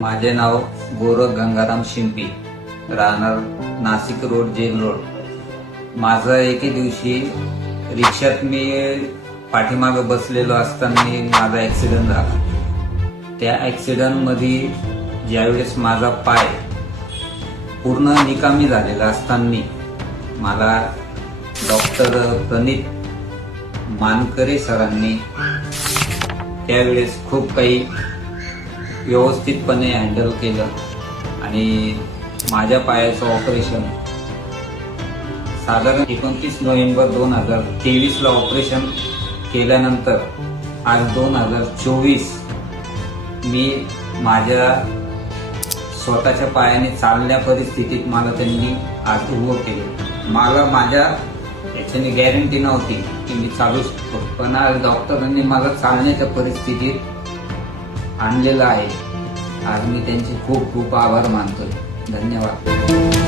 माझे नाव गोरख गंगाराम शिंपी, राहणार Nashik road, gel road. माझा एके दिवशी रिक्षात मी पाठीमागे बसलेलो असताना माझा ऍक्सिडेंट झाला. त्या ऍक्सिडेंट मध्ये ज्यावेळेस माझा पाय पूर्ण निकामी झालेला असताना मला डॉक्टर प्रणित मानकरे सरांनी त्यावेळेस खूप काही व्यवस्थितपणे हँडल केलं आणि माझ्या पायाचं ऑपरेशन साधारण 29 नोव्हेंबर 2023 ला ऑपरेशन केल्यानंतर आज 2024 मी माझ्या स्वतःच्या पायाने चालण्या परिस्थितीत मला त्यांनी आज उभं केलं. मला माझ्या याच्याने गॅरंटी नव्हती की मी चालू शकतो, पण आज डॉक्टरांनी मला चालण्याच्या परिस्थितीत आणलेलं आहे. आज मी त्यांचे खूप खूप आभार मानतोय. धन्यवाद.